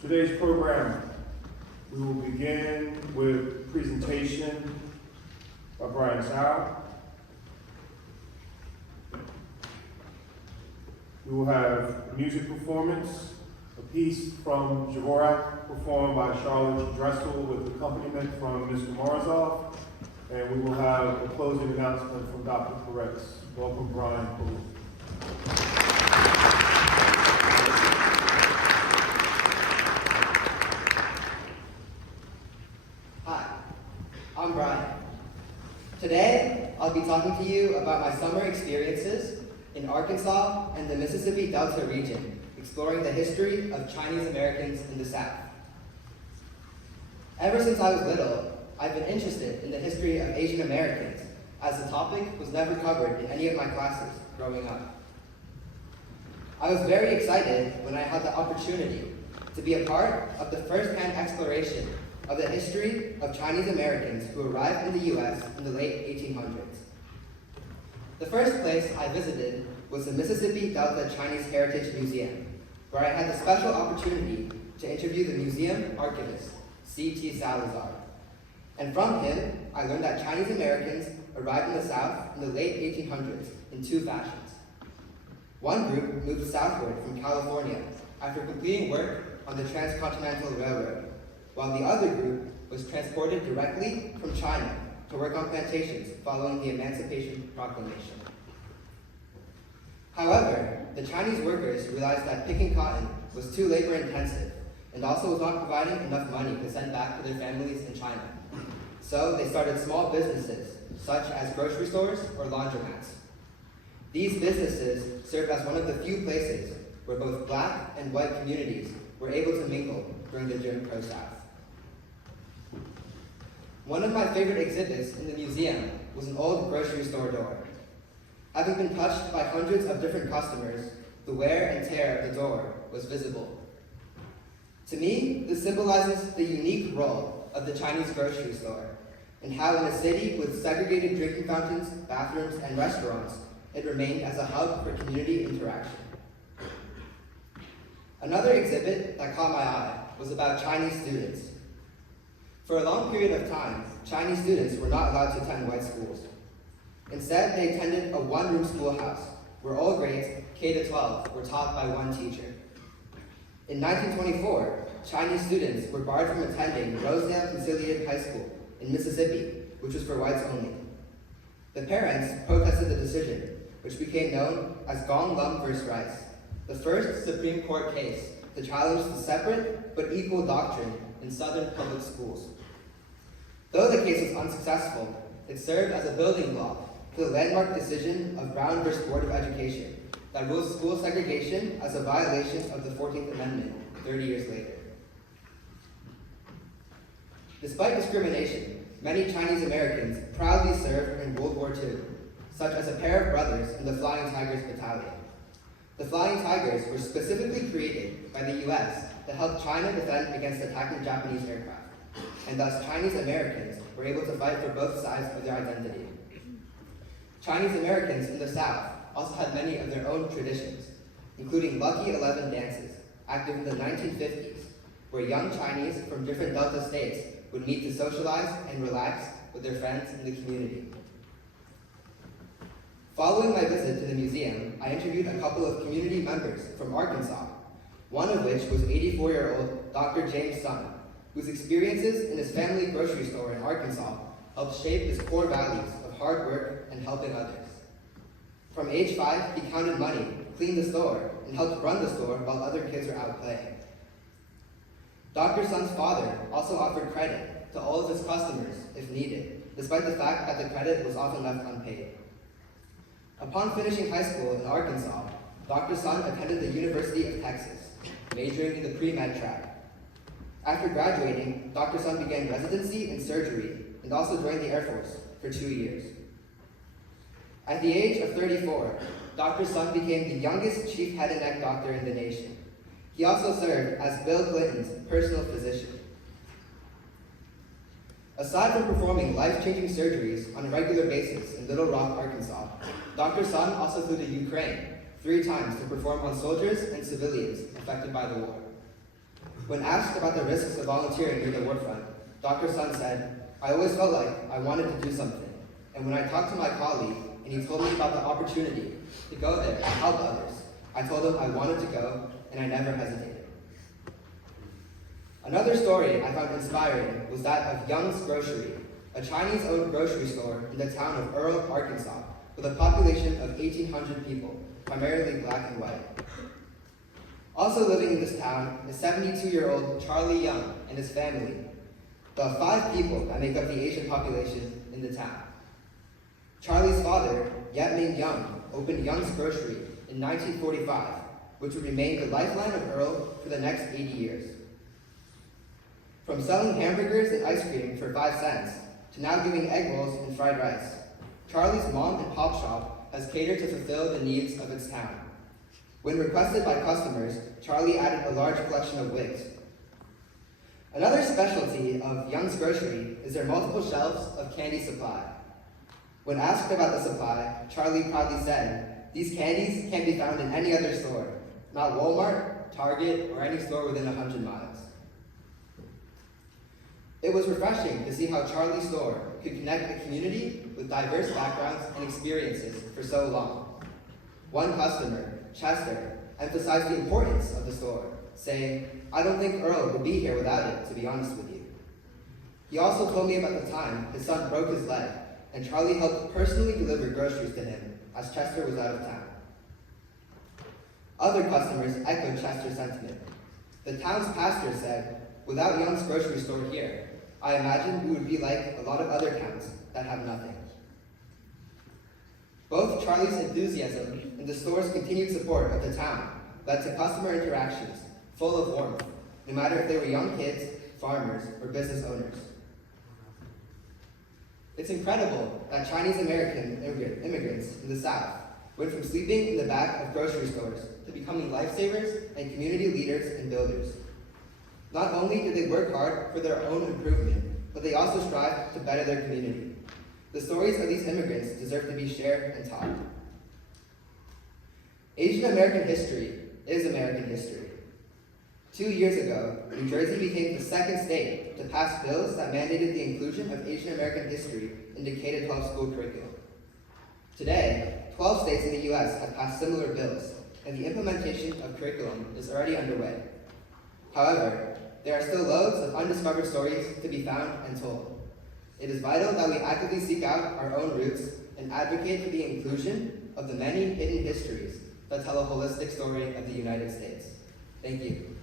Today's program, we will begin with a presentation by Brian Tsao. We will have a music performance, a piece from Dvorak performed by Charlotte Dressel with accompaniment from Mr. Morozov, and we will have a closing announcement from Dr. Peretz. Welcome, Brian. Hi, I'm Brian. Today, I'll be talking to you about my summer experiences in Arkansas and the Mississippi Delta region, exploring the history of Chinese Americans in the South. Ever since I was little, I've been interested in the history of Asian Americans, as the topic was never covered in any of my classes growing up. I was very excited when I had the opportunity to be a part of the first-hand exploration of the history of Chinese Americans who arrived in the U.S. in the late 1800s. The first place I visited was the Mississippi Delta Chinese Heritage Museum, where I had the special opportunity to interview the museum archivist, C.T. Salazar. And from him, I learned that Chinese Americans arrived in the South in the late 1800s in two fashions. One group moved southward from California after completing work on the Transcontinental Railroad, while the other group was transported directly from China to work on plantations following the Emancipation Proclamation. However, the Chinese workers realized that picking cotton was too labor-intensive and also was not providing enough money to send back to their families in China. So they started small businesses, such as grocery stores or laundromats. These businesses served as one of the few places where both black and white communities were able to mingle during the Jim Crow South. One of my favorite exhibits in the museum was an old grocery store door. Having been touched by hundreds of different customers, the wear and tear of the door was visible. To me, this symbolizes the unique role of the Chinese grocery store, and how in a city with segregated drinking fountains, bathrooms, and restaurants, it remained as a hub for community interaction. Another exhibit that caught my eye was about Chinese students. For a long period of time, Chinese students were not allowed to attend white schools. Instead, they attended a one-room schoolhouse, where all grades, K to 12, were taught by one teacher. In 1924, Chinese students were barred from attending Rosedale Conciliated High School in Mississippi, which was for whites only. The parents protested the decision, which became known as Gong Lum v. Rice, the first Supreme Court case to challenge the separate but equal doctrine in Southern public schools. Though the case was unsuccessful, it served as a building block to the landmark decision of Brown v. Board of Education that rules school segregation as a violation of the 14th Amendment 30 years later. Despite discrimination, many Chinese Americans proudly served in World War II, such as a pair of brothers in the Flying Tigers Battalion. The Flying Tigers were specifically created by the U.S. to help China defend against attacking Japanese aircraft, and thus Chinese Americans were able to fight for both sides of their identity. Chinese Americans in the South also had many of their own traditions, including Lucky 11 dances, active in the 1950s, where young Chinese from different Delta states would meet to socialize and relax with their friends in the community. Following my visit to the museum, I interviewed a couple of community members from Arkansas, one of which was 84-year-old Dr. James Sun, whose experiences in his family grocery store in Arkansas helped shape his core values of hard work and helping others. From age 5, he counted money, cleaned the store, and helped run the store while other kids were out playing. Dr. Sun's father also offered credit to all of his customers if needed, despite the fact that the credit was often left unpaid. Upon finishing high school in Arkansas, Dr. Sun attended the University of Texas, majoring in the pre-med track. After graduating, Dr. Sun began residency in surgery and also joined the Air Force for 2 years. At the age of 34, Dr. Sun became the youngest chief head and neck doctor in the nation. He also served as Bill Clinton's personal physician. Aside from performing life-changing surgeries on a regular basis in Little Rock, Arkansas, Dr. Sun also flew to Ukraine 3 times to perform on soldiers and civilians affected by the war. When asked about the risks of volunteering near the war front, Dr. Sun said, "I always felt like I wanted to do something. And when I talked to my colleague and he told me about the opportunity to go there and help others, I told him I wanted to go and I never hesitated." Another story I found inspiring was that of Young's Grocery, a Chinese-owned grocery store in the town of Earl, Arkansas, with a population of 1,800 people, primarily black and white. Also living in this town is 72-year-old Charlie Young and his family, the 5 people that make up the Asian population in the town. Charlie's father, Yet-Ming Young, opened Young's Grocery in 1945, which would remain the lifeline of Earl for the next 80 years. From selling hamburgers and ice cream for 5 cents to now giving egg rolls and fried rice, Charlie's mom and pop shop has catered to fulfill the needs of its town. When requested by customers, Charlie added a large collection of wigs. Another specialty of Young's Grocery is their multiple shelves of candy supply. When asked about the supply, Charlie proudly said, "These candies can't be found in any other store, not Walmart, Target, or any store within 100 miles. It was refreshing to see how Charlie's store could connect a community with diverse backgrounds and experiences for so long. One customer, Chester, emphasized the importance of the store, saying, "I don't think Earl would be here without it, to be honest with you." He also told me about the time his son broke his leg, and Charlie helped personally deliver groceries to him as Chester was out of town. Other customers echoed Chester's sentiment. The town's pastor said, "Without Young's Grocery store here, I imagine we would be like a lot of other towns that have nothing." Both Charlie's enthusiasm and the store's continued support of the town led to customer interactions full of warmth, no matter if they were young kids, farmers, or business owners. It's incredible that Chinese American immigrants in the South went from sleeping in the back of grocery stores to becoming lifesavers and community leaders and builders. Not only did they work hard for their own improvement, but they also strived to better their community. The stories of these immigrants deserve to be shared and taught. Asian American history is American history. 2 years ago, New Jersey became the second state to pass bills that mandated the inclusion of Asian American history into K-12 school curriculum. Today, 12 states in the U.S. have passed similar bills, and the implementation of curriculum is already underway. However, there are still loads of undiscovered stories to be found and told. It is vital that we actively seek out our own roots and advocate for the inclusion of the many hidden histories that tell a holistic story of the United States. Thank you.